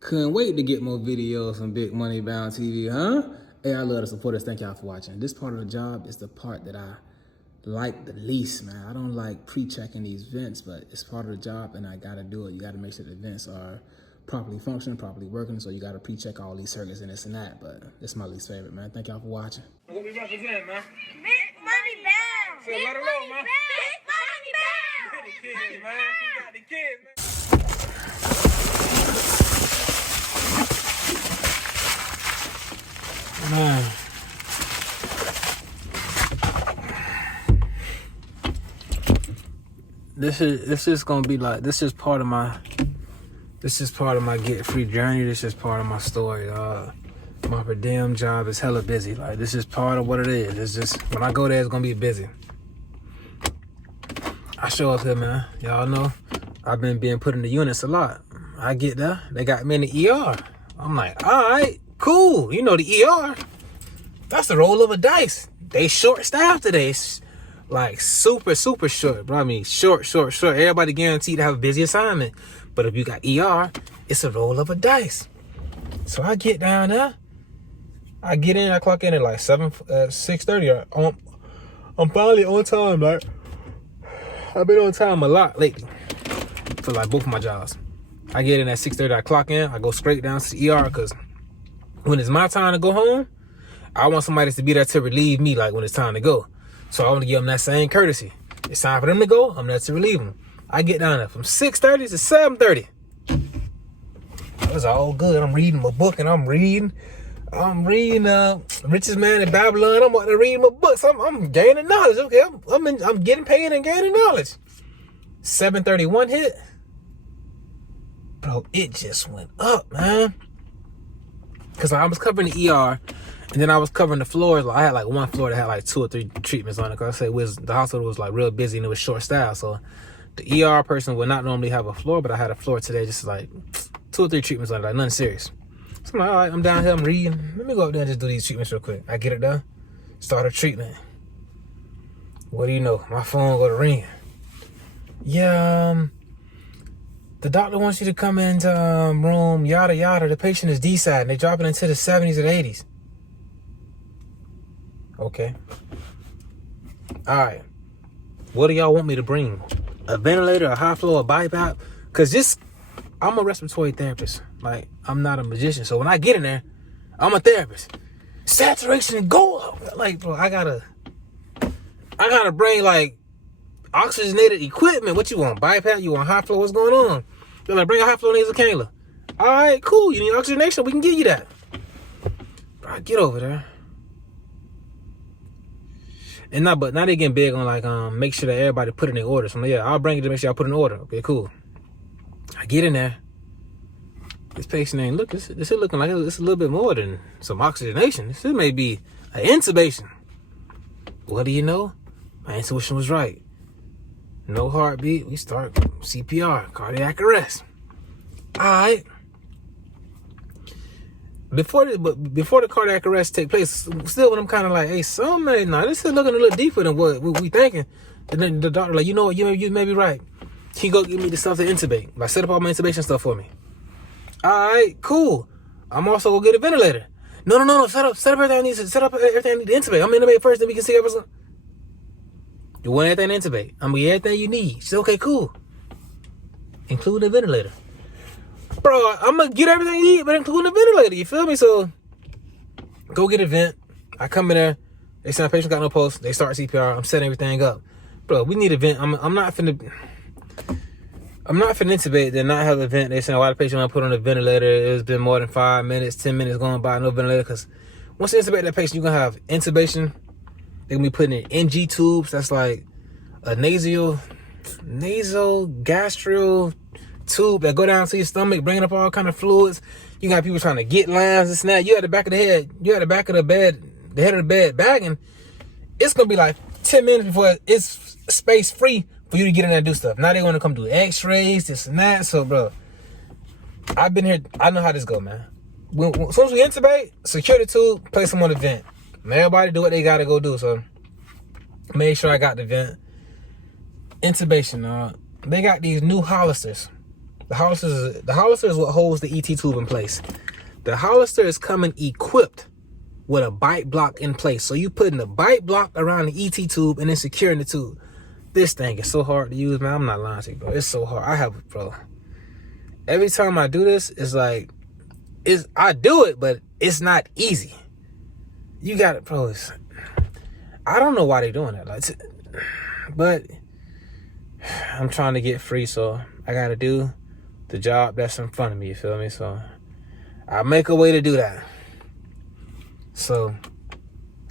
Couldn't wait to get more videos from Big Money Bound TV, huh? Hey, I love the supporters. Thank y'all for watching. This part of the job is the part that I like the least, man. I don't like pre-checking these vents, but it's part of the job and I gotta do it. You gotta make sure the vents are properly functioning, properly working, so you gotta pre-check all these circuits and this and that, but it's my least favorite, man. Thank y'all for watching. What we represent, man? Big Money Bound! Say let it roll, man. Big Money Bound! The kids, man. You got the kids, man. Man. This is gonna be like, this is part of my get free journey. This is part of my story. My per diem job is hella busy. Like, this is part of what it is. It's just, when I go there, it's gonna be busy. I show up here, man. Y'all know I've been being put in the units a lot. I get there, they got me in the ER. I'm like, all right, cool. You know the ER, that's the roll of a dice. They short staffed today. Like super short, bro. I mean, short. Everybody guaranteed to have a busy assignment. But if you got ER, it's a roll of a dice. So I get down there. I get in, I clock in at like 6:30. I'm finally on time. Like, I've been on time a lot lately for like both of my jobs. I get in at 6:30, I clock in, I go straight down to the ER because when it's my time to go home, I want somebody to be there to relieve me like when it's time to go. So I want to give them that same courtesy. It's time for them to go, I'm there to relieve them. I get down there from 6:30 to 7:30. It was all good. I'm reading my book and I'm reading Richest Man in Babylon. I'm about to read my books. I'm gaining knowledge. Okay, I'm getting paid and gaining knowledge. 7:31 hit. Bro, it just went up, man. Cause I was covering the ER. And then I was covering the floors. Like, I had like one floor that had like 2 or 3 treatments on it. Cause I said the hospital was like real busy and it was short staff. So the ER person would not normally have a floor, but I had a floor today, just like 2 or 3 treatments on it, like nothing serious. So I'm like, all right, I'm down here, I'm reading. Let me go up there and just do these treatments real quick. I get it done, start a treatment. What do you know? My phone go to ring. Yeah, the doctor wants you to come into room, yada yada. The patient is D-side and they're dropping into the 70s or 80s. Okay. All right. What do y'all want me to bring? A ventilator, a high flow, a BiPAP? Because I'm a respiratory therapist. Like, I'm not a magician. So when I get in there, I'm a therapist. Saturation go up. Like, bro, I gotta bring like oxygenated equipment. What you want? BiPAP? You want high flow? What's going on? They're like, bring a high flow nasal cannula. All right, cool. You need oxygenation? We can give you that. Bro, get over there. And now they getting big on like make sure that everybody put in their orders. So yeah, I'll bring it to make sure I put in order. Okay, cool. I get in there. This patient ain't look. This is looking like it's a little bit more than some oxygenation. This may be an intubation. What do you know? My intuition was right. No heartbeat. We start CPR, cardiac arrest. All right. Before the cardiac arrest take place, still when I'm kind of like, hey, this is looking a little deeper than what we thinking. And then the doctor like, you know what, you may be right. He go give me the stuff to intubate. Like, set up all my intubation stuff for me. All right, cool. I'm also gonna get a ventilator. No. Set up everything I need to intubate. I'm gonna intubate first, then we can see everything. You want everything to intubate? I'm gonna get everything you need. She's okay, cool. Include the ventilator. Bro, I'm gonna get everything you need, but including the ventilator, you feel me? So, go get a vent. I come in there. They say my patient got no pulse. They start CPR. I'm setting everything up. Bro, we need a vent. I'm not finna intubate, then not have a vent. They say, why the patient want to put on a ventilator? It's been more than 5 minutes, 10 minutes going by, no ventilator. Because once you intubate that patient, you're gonna have intubation. They're gonna be putting in NG tubes. That's like a nasal gastrial tube that go down to your stomach, bringing up all kind of fluids. You got people trying to get lines and snap. You at the back of the head. You at the back of the bed, the head of the bed bagging. It's gonna be like 10 minutes before it's space free for you to get in there and do stuff. Now they want to come do X-rays, this and that. So, bro, I've been here. I know how this go, man. As soon as we intubate, secure the tube, place them on the vent. Everybody do what they gotta go do. So, made sure I got the vent. Intubation. They got these new Hollisters. The Hollister is what holds the ET tube in place. The Hollister is coming equipped with a bite block in place. So you putting the bite block around the ET tube and then securing the tube. This thing is so hard to use, man. I'm not lying to you, bro. It's so hard. Bro. Every time I do this, it's like, I do it, but it's not easy. You got it, bro. I don't know why they're doing that. But I'm trying to get free, so I got to do the job that's in front of me, you feel me? So I make a way to do that. So,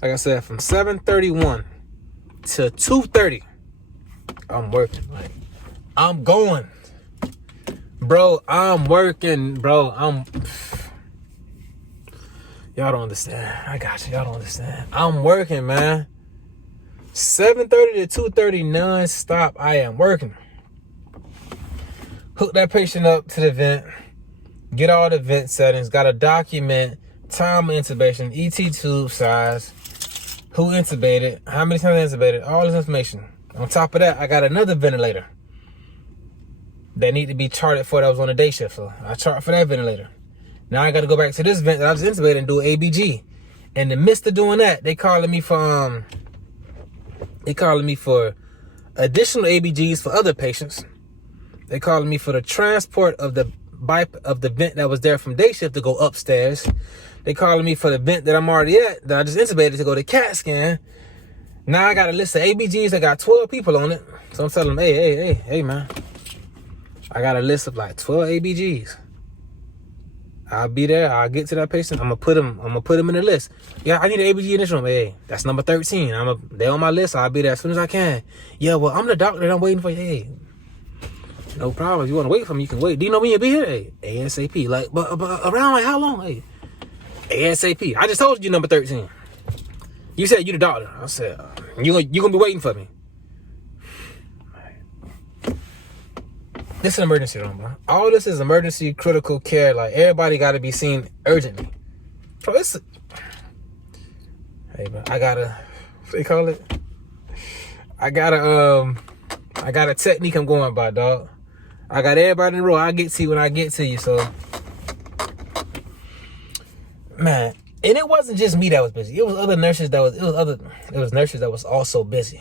like I said, from 7:31 to 2:30, I'm working. Like, I'm going. Bro, I'm working, bro. Y'all don't understand. I got you. Y'all don't understand. I'm working, man. 7:30 to 2:30 non-stop. I am working. Hook that patient up to the vent. Get all the vent settings. Got to document time of intubation, ET tube size, who intubated, how many times intubated, all this information. On top of that, I got another ventilator that need to be charted for that was on the day shift. So I chart for that ventilator. Now I got to go back to this vent that I was intubated and do ABG. In the midst of doing that, they calling me for additional ABGs for other patients. They calling me for the transport of the vent that was there from day shift to go upstairs. They calling me for the vent that I'm already at, that I just intubated, to go to CAT scan. Now I got a list of ABGs that got 12 people on it. So I'm telling them, hey, man. I got a list of like 12 ABGs. I'll be there. I'll get to that patient. I'm gonna put them in the list. Yeah, I need an ABG in this room. Hey, that's number 13. They on my list. I'll be there as soon as I can. Yeah, well, I'm the doctor and I'm waiting for you. Hey, no problem. If you want to wait for me, you can wait. Do you know when you'll be here? Hey, ASAP. Like, but around like how long? Hey, ASAP. I just told you number 13. You said you the doctor. I said you gonna be waiting for me. This is an emergency room, bro. All this is emergency critical care. Like, everybody got to be seen urgently. Bro, hey, bro, I gotta, what they call it? I got a technique I'm going by, dog. I got everybody in the row. I'll get to you when I get to you, so. Man, and it wasn't just me that was busy. It was other nurses that was nurses that was also busy.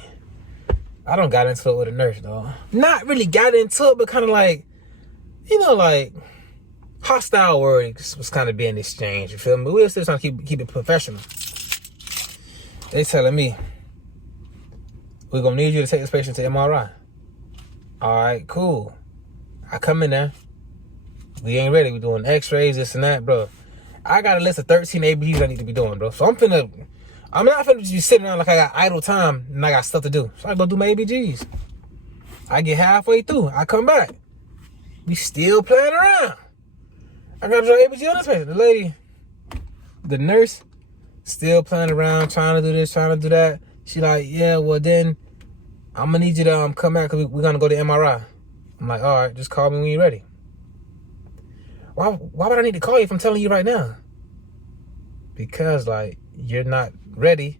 I don't got into it with a nurse, though. Not really got into it, but kind of like, like hostile words was kind of being exchanged. You feel me? We were still trying to keep it professional. They telling me, we're going to need you to take this patient to MRI. All right, cool. I come in there. We ain't ready. We doing x-rays, this and that, bro. I got a list of 13 ABGs I need to be doing, bro. So I'm not finna just be sitting around like I got idle time and I got stuff to do. So I go do my ABGs. I get halfway through. I come back. We still playing around. I got to draw ABG on this patient. The nurse, still playing around, trying to do this, trying to do that. She like, yeah, well then, I'm gonna need you to come back because we're gonna go to MRI. I'm like, all right, just call me when you're ready. Why would I need to call you if I'm telling you right now? Because, like, you're not ready.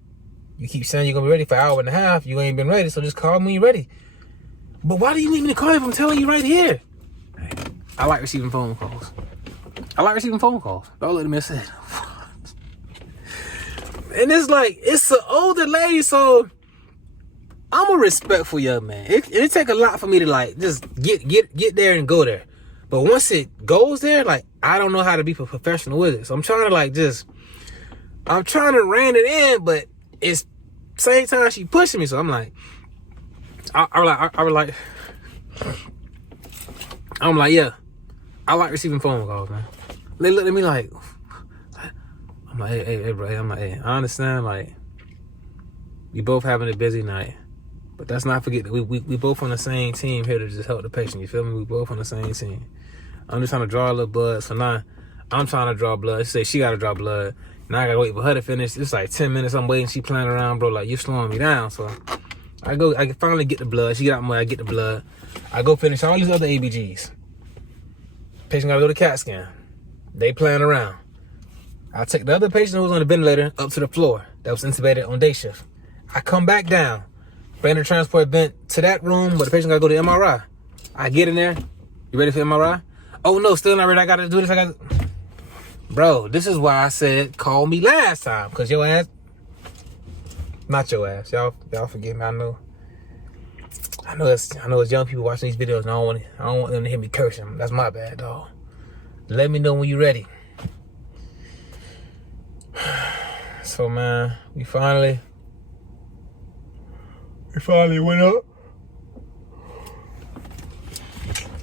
You keep saying you're going to be ready for an hour and a half. You ain't been ready, so just call me when you're ready. But why do you need me to call you if I'm telling you right here? I like receiving phone calls. Don't let me say it. And it's like, it's an older lady, so I'm a respectful young man. It take a lot for me to, like, just get there and go there. But once it goes there, like, I don't know how to be professional with it. So I'm trying to rein it in, but it's same time she pushing me. So I'm like, I'm like, yeah, I like receiving phone calls, man. They look at me like, I'm like, hey, bro. I'm like, hey, I understand, like, we both having a busy night. But let's not forget that we both on the same team here to just help the patient. You feel me? We both on the same team. I'm just trying to draw a little blood. So now I'm trying to draw blood. She say she got to draw blood. Now I got to wait for her to finish. It's like 10 minutes. I'm waiting. She playing around, bro. Like, you're slowing me down. So I can finally get the blood. She get out more. I get the blood. I go finish all these other ABGs. Patient got to go to CAT scan. They playing around. I take the other patient who was on the ventilator up to the floor that was intubated on day shift. I come back down. Bring the transport vent to that room, but the patient got to go to MRI. I get in there. You ready for MRI? Oh no, still not ready. I gotta do this. Bro, this is why I said call me last time. Cause your ass, not your ass. Y'all forgive me. I know it's young people watching these videos, and I don't want them to hear me cursing. That's my bad, dog. Let me know when you're ready. So man, we finally went up.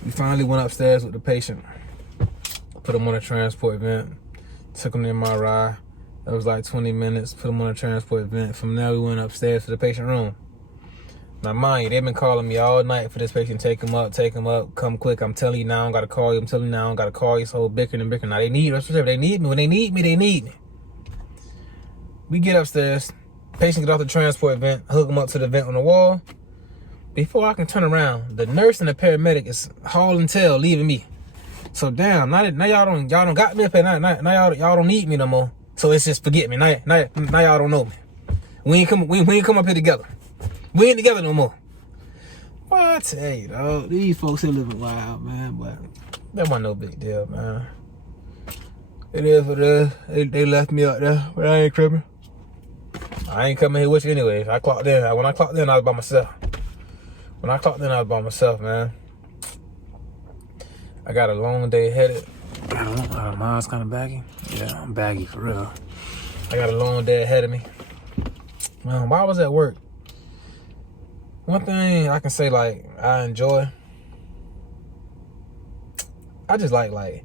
We finally went upstairs with the patient. Put him on a transport vent. Took him to MRI. That was like 20 minutes. Put him on a transport vent. From there, we went upstairs to the patient room. Now, mind you, they've been calling me all night for this patient. Take him up, come quick. I'm telling you now, I don't gotta call you. I'm telling you now, I don't gotta call you. So bickering and bickering. Now, they need respiratory. They need me. When they need me, they need me. We get upstairs. Patient get off the transport vent. Hook him up to the vent on the wall. Before I can turn around, the nurse and the paramedic is hauling tail, leaving me. So damn, now y'all don't got me up here. Now y'all don't need me no more. So it's just forget me. Now y'all don't know me. We ain't come up here together. We ain't together no more. Well, I tell you, dog, these folks here living wild, man. But that wasn't no big deal, man. It is what it is. They left me out there, but I ain't tripping. I ain't coming here with you anyway. I clocked in. When I clocked in, I was by myself. Man. I got a long day headed. Mine's kind of baggy. Yeah, I'm baggy for real. I got a long day ahead of me. Man, while I was at work, one thing I can say, like, I enjoy, I just like, I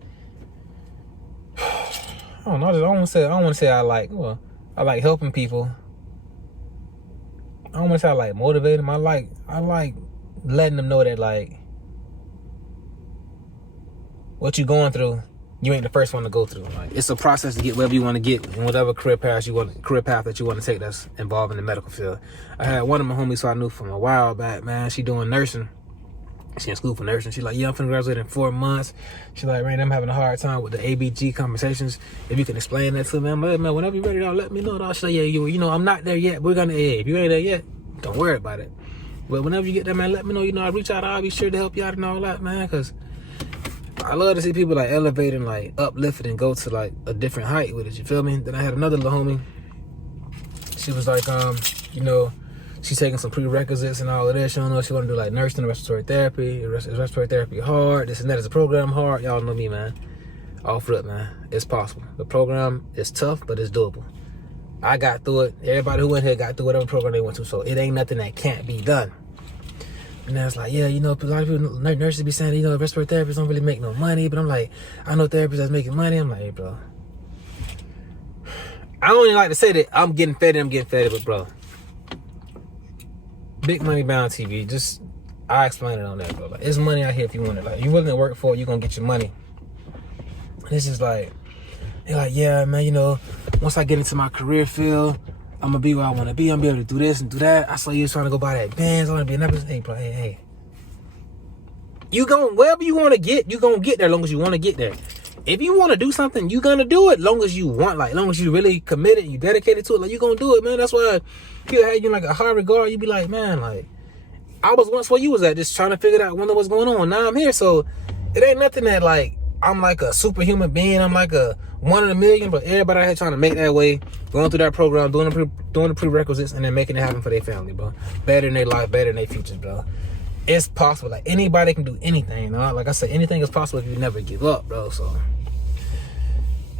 don't know, I don't want to say I like helping people. I don't want to say I like motivating them. I like letting them know that, like, what you're going through, you ain't the first one to go through. Like, it's a process to get wherever you want to get in whatever career path that you want to take that's involved in the medical field. I had one of my homies who I knew from a while back, man. She doing nursing. She in school for nursing. She like, yeah, I'm finna graduate in 4 months. She like, man, I'm having a hard time with the ABG conversations. If you can explain that to me, I'm like, man, whenever you're ready, let me know. She like, yeah, you know, I'm not there yet. We're gonna, if you ain't there yet, don't worry about it. But whenever you get there, man, let me know. You know, I reach out. I'll be sure to help you out and all that, man, because I love to see people like elevate and like uplift it and go to like a different height with it. You feel me? Then I had another little homie. She was like, you know, she's taking some prerequisites and all of this. She don't know if she want to do like nursing and respiratory therapy. Is respiratory therapy hard? This and that. Is the program hard? Y'all know me, man. Off rip, man. It's possible. The program is tough, but it's doable. I got through it. Everybody who went here got through whatever program they went to. So it ain't nothing that can't be done. And then it's like, yeah, you know, a lot of people, nurses be saying, you know, respiratory therapists don't really make no money. But I'm like, I know therapists that's making money. I'm like, hey, bro. I don't even like to say that I'm getting fed, but bro, big money bound TV. Just, I explain it on that, bro. Like, it's money out here if you want it. Like, you willing to work for it, you're going to get your money. And it's just like, they're like, yeah, man, you know, once I get into my career field, I'm gonna be where I wanna be. I'm gonna be able to do this and do that. I saw you trying to go buy that Benz. I wanna be an episode. Hey, bro, hey. You gon' wherever you wanna get, you gonna get there as long as you wanna get there. If you wanna do something, you gonna do it long as you want, like, long as you really committed and you dedicated to it, like, you gonna do it, man. That's why people have you in like a high regard. You be like, man, like, I was once where you was at, just trying to figure out what's going on. Now I'm here, so it ain't nothing that like I'm like a superhuman being. I'm like a 1 in a million, but everybody out here trying to make that way, going through that program, doing the prerequisites, and then making it happen for their family, bro. Better in their life, better in their futures, bro. It's possible. Like, anybody can do anything, you know? Like I said, anything is possible if you never give up, bro. So,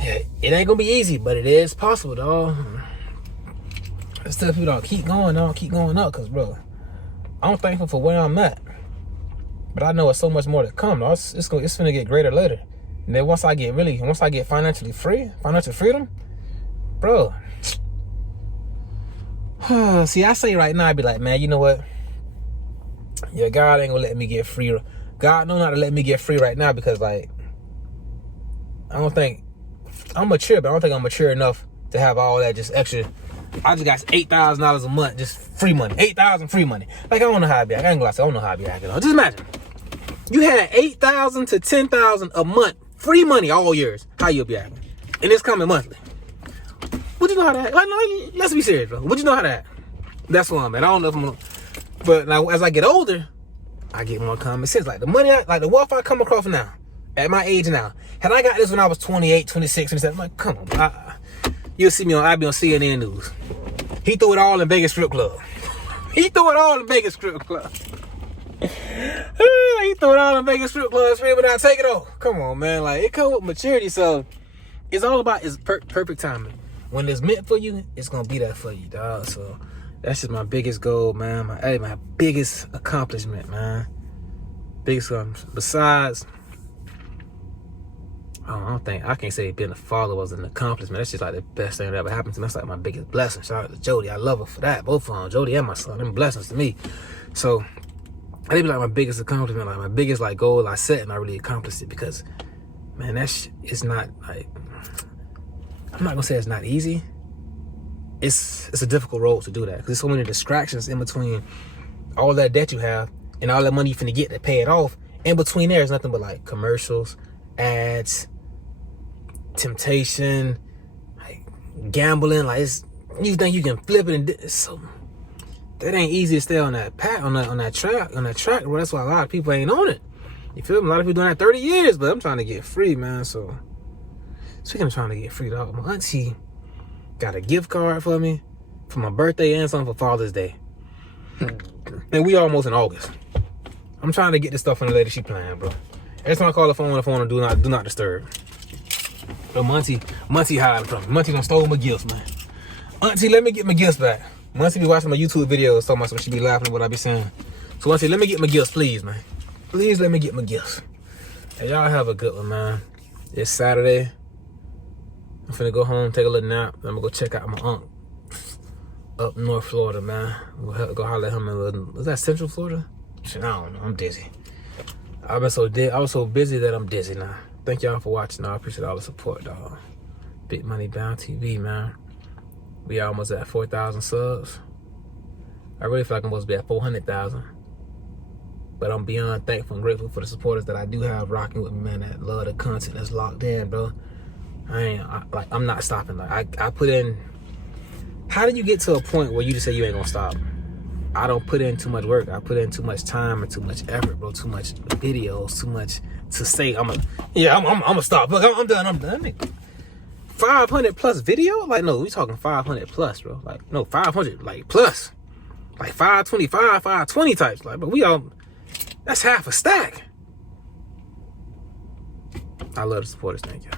yeah, it ain't gonna be easy, but it is possible, dog. I still people don't keep going up, because, bro, I'm thankful for where I'm at. But I know it's so much more to come, dog. It's gonna get greater later. And then once I get financial freedom, bro. See, I say right now, I'd be like, man, you know what? Yeah, God ain't gonna let me get free. God know not to let me get free right now because, like, I don't think I'm mature, but I don't think I'm mature enough to have all that just extra. I just got $8,000 a month, just free money. 8,000 free money. Like, I don't know how I be. I ain't gonna say I don't know how I be acting. Just imagine. You had 8,000 to 10,000 a month. Free money all years. How you'll be acting? And it's coming monthly. Would you know how to act? Like, no, let's be serious, bro. Would you know how to act? That's what I'm at. I don't know if I'm gonna... But now, as I get older, I get more common sense. Like the money, like the wealth I come across now, at my age now. Had I got this when I was 28, 26, 27, I'm like, come on, you'll see me on, I'll be on CNN News. He threw it all in Vegas strip club. He threw it all in Vegas strip club. He threw it all in Vegas strip club, screaming out, take it off. Come on, man. Like, it comes with maturity, so it's all about perfect timing. When it's meant for you, it's gonna be there for you, dog. So that's just my biggest goal, man. My biggest accomplishment, man. Biggest besides, I can't say being a father was an accomplishment. That's just like the best thing that ever happened to me. That's like my biggest blessing. Shout out to Jody. I love her for that. Both of them, Jody and my son. Them blessings to me. So that'd be like my biggest accomplishment, like my biggest like goal I set, and I really accomplished it because, man, it's not like, I'm not gonna say it's not easy. It's a difficult road to do that because there's so many distractions in between all that debt you have and all that money you finna get to pay it off. In between there is nothing but like commercials, ads, temptation, like gambling. Like you think you can flip it, and so that ain't easy to stay on that track, bro. That's why a lot of people ain't on it. You feel me? A lot of people doing that 30 years, but I'm trying to get free, man. So speaking of trying to get free, dog, my auntie got a gift card for me for my birthday and something for Father's Day. And we almost in August. I'm trying to get this stuff from the lady she playing, bro. Every time I call the phone do not disturb. So Monty hiding from me. Monty done stole my gifts, man. Auntie, let me get my gifts back. Monty be watching my YouTube videos so much, so she be laughing at what I be saying. So Auntie, let me get my gifts, please, man. Please let me get my gifts. Hey, y'all have a good one, man. It's Saturday. I'm finna go home, take a little nap. I'm gonna go check out my aunt up North Florida, man. We'll go holler at him is that Central Florida? Shit, I don't know. I'm dizzy. I was so busy that I'm dizzy now. Thank y'all for watching. I appreciate all the support, dog. Big Money Bound TV, man. We almost at 4,000 subs. I really feel like I'm supposed to be at 400,000. But I'm beyond thankful and grateful for the supporters that I do have rocking with me, man. That love the content that's locked in, bro. I'm not stopping. Like I put in. How do you get to a point where you just say you ain't gonna stop? I don't put in too much work. I put in too much time and too much effort, bro. Too much videos, too much to say. I'm gonna stop. Look, I'm done. I mean, 500 plus video? Like, no, we talking 500 plus, bro. Like, no, 500 like plus, like 525, 520 types. Like, but that's half a stack. I love the supporters. Thank you.